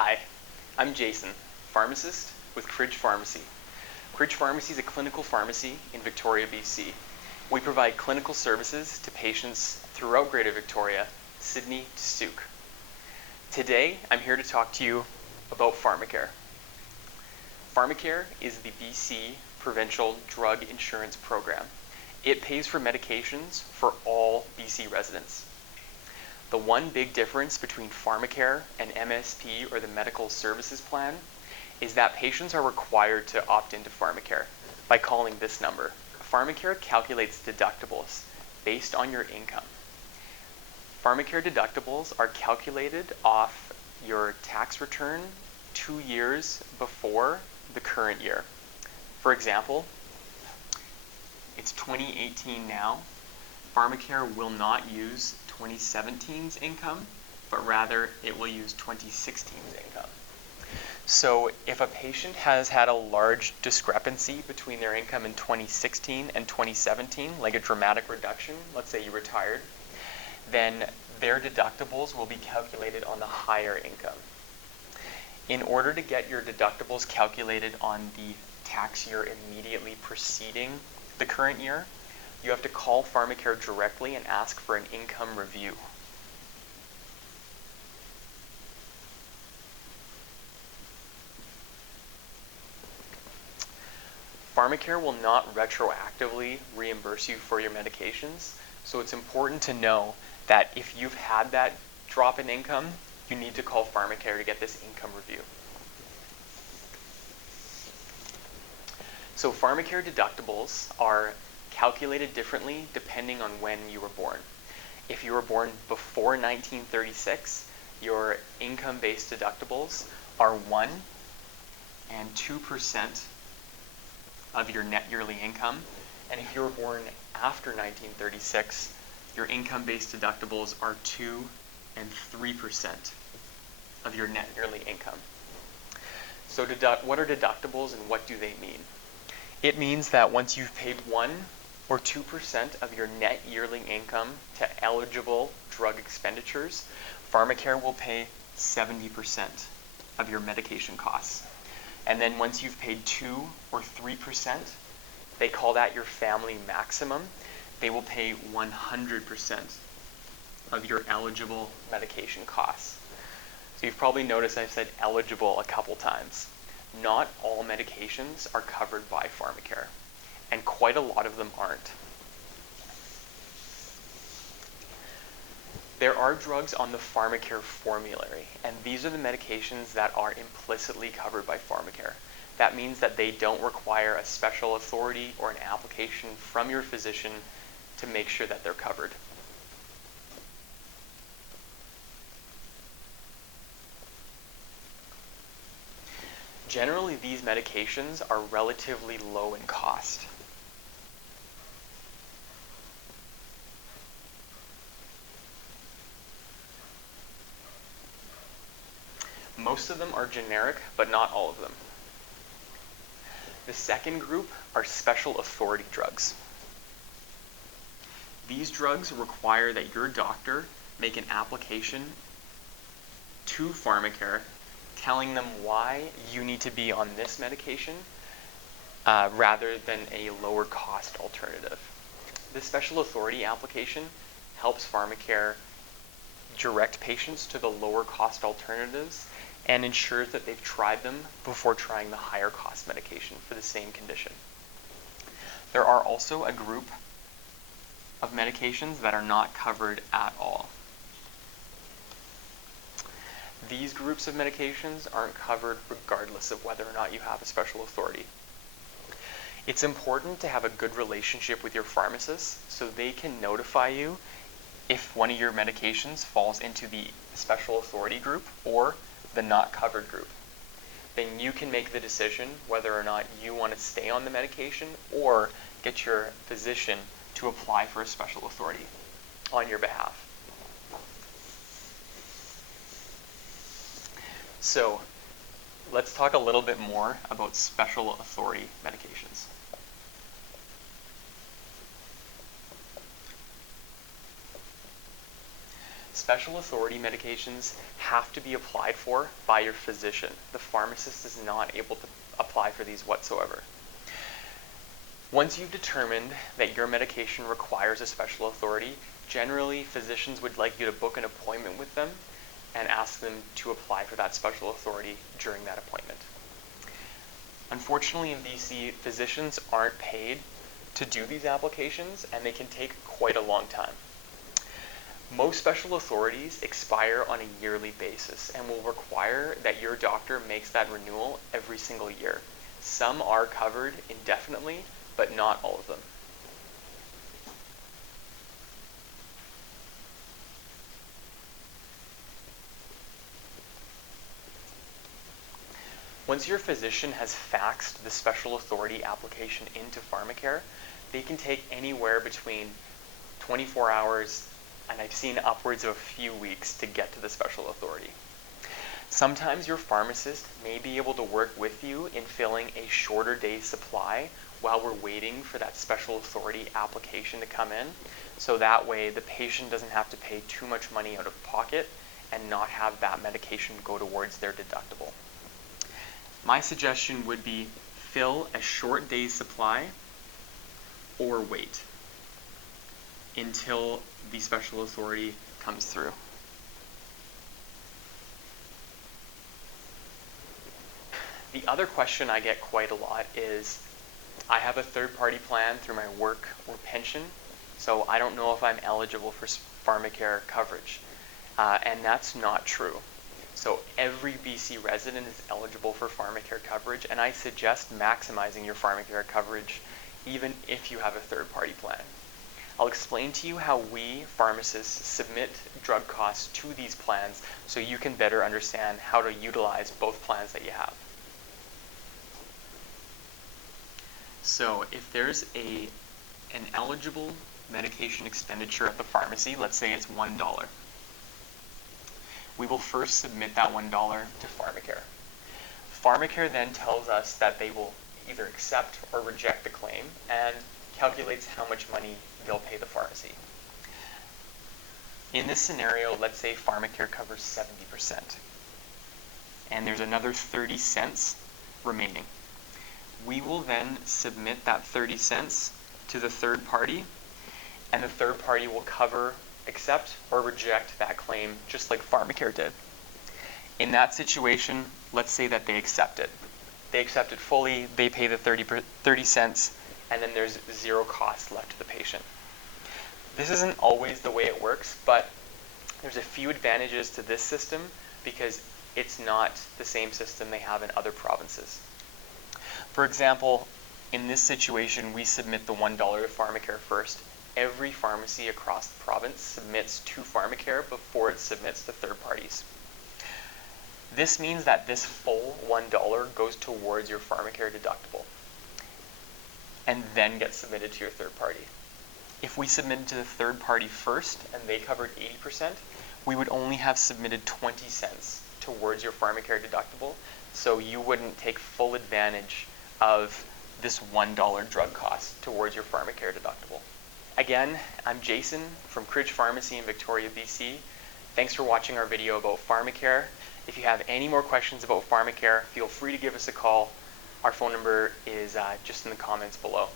Hi, I'm Jason, pharmacist with Cridge Pharmacy. Cridge Pharmacy is a clinical pharmacy in Victoria, BC. We provide clinical services to patients throughout Greater Victoria, Sydney to Souk. Today, I'm here to talk to you about Pharmacare. Pharmacare is the BC Provincial Drug Insurance Program. It pays for medications for all BC residents. The one big difference between Pharmacare and MSP, or the Medical Services Plan, is that patients are required to opt into Pharmacare by calling this number. Pharmacare calculates deductibles based on your income. Pharmacare deductibles are calculated off your tax return 2 years before the current year. For example, it's 2018 now. Pharmacare will not use 2017's income, but rather it will use 2016's income. So if a patient has had a large discrepancy between their income in 2016 and 2017, like a dramatic reduction, let's say you retired, then their deductibles will be calculated on the higher income. In order to get your deductibles calculated on the tax year immediately preceding the current year, you have to call Pharmacare directly and ask for an income review. Pharmacare will not retroactively reimburse you for your medications, so it's important to know that if you've had that drop in income, you need to call Pharmacare to get this income review. So Pharmacare deductibles are calculated differently depending on when you were born. If you were born before 1936, your income-based deductibles are 1 and 2% of your net yearly income. And if you were born after 1936, your income-based deductibles are 2 and 3% of your net yearly income. So what are deductibles and what do they mean? It means that once you've paid 1 or 2% of your net yearly income to eligible drug expenditures, Pharmacare will pay 70% of your medication costs. And then once you've paid 2 or 3%, they call that your family maximum, they will pay 100% of your eligible medication costs. So you've probably noticed I've said eligible a couple times. Not all medications are covered by Pharmacare, and quite a lot of them aren't. There are drugs on the Pharmacare formulary, and these are the medications that are implicitly covered by Pharmacare. That means that they don't require a special authority or an application from your physician to make sure that they're covered. Generally, these medications are relatively low in cost. Most of them are generic, but not all of them. The second group are special authority drugs. These drugs require that your doctor make an application to Pharmacare telling them why you need to be on this medication rather than a lower cost alternative. This special authority application helps Pharmacare direct patients to the lower cost alternatives and ensures that they've tried them before trying the higher cost medication for the same condition. There are also a group of medications that are not covered at all. These groups of medications aren't covered regardless of whether or not you have a special authority. It's important to have a good relationship with your pharmacist so they can notify you if one of your medications falls into the special authority group or the not covered group. Then you can make the decision whether or not you want to stay on the medication or get your physician to apply for a special authority on your behalf. So let's talk a little bit more about special authority medications. special authority medications have to be applied for by your physician. The pharmacist is not able to apply for these whatsoever. Once you've determined that your medication requires a special authority, generally physicians would like you to book an appointment with them and ask them to apply for that special authority during that appointment. Unfortunately, in BC, physicians aren't paid to do these applications, and they can take quite a long time. Most special authorities expire on a yearly basis and will require that your doctor makes that renewal every single year. Some are covered indefinitely, but not all of them. Once your physician has faxed the special authority application into Pharmacare, they can take anywhere between 24 hours and I've seen upwards of a few weeks to get to the special authority. Sometimes your pharmacist may be able to work with you in filling a shorter day supply while we're waiting for that special authority application to come in, so that way the patient doesn't have to pay too much money out of pocket and not have that medication go towards their deductible. My suggestion would be fill a short day's supply or wait until the special authority comes through. The other question I get quite a lot is, I have a third-party plan through my work or pension, so I don't know if I'm eligible for Pharmacare coverage. And that's not true. So every BC resident is eligible for Pharmacare coverage, and I suggest maximizing your Pharmacare coverage even if you have a third-party plan. I'll explain to you how we, pharmacists, submit drug costs to these plans so you can better understand how to utilize both plans that you have. So if there's an eligible medication expenditure at the pharmacy, let's say it's $1, we will first submit that $1 to Pharmacare. Pharmacare then tells us that they will either accept or reject the claim and calculates how much money they'll pay the pharmacy. In this scenario, let's say Pharmacare covers 70%, and there's another 30 cents remaining. We will then submit that 30 cents to the third party, and the third party will accept or reject that claim just like Pharmacare did. In that situation, let's say that they accept it. They accept it fully, they pay the 30 cents, and then there's zero cost left to the patient. This isn't always the way it works, but there's a few advantages to this system because it's not the same system they have in other provinces. For example, in this situation, we submit the $1 to Pharmacare first. Every pharmacy across the province submits to Pharmacare before it submits to third parties. This means that this full $1 goes towards your Pharmacare deductible and then gets submitted to your third party. If we submitted to the third party first and they covered 80%, we would only have submitted 20 cents towards your Pharmacare deductible, so you wouldn't take full advantage of this $1 drug cost towards your Pharmacare deductible. Again, I'm Jason from Cridge Pharmacy in Victoria, BC. Thanks for watching our video about Pharmacare. If you have any more questions about Pharmacare, feel free to give us a call. Our phone number is just in the comments below.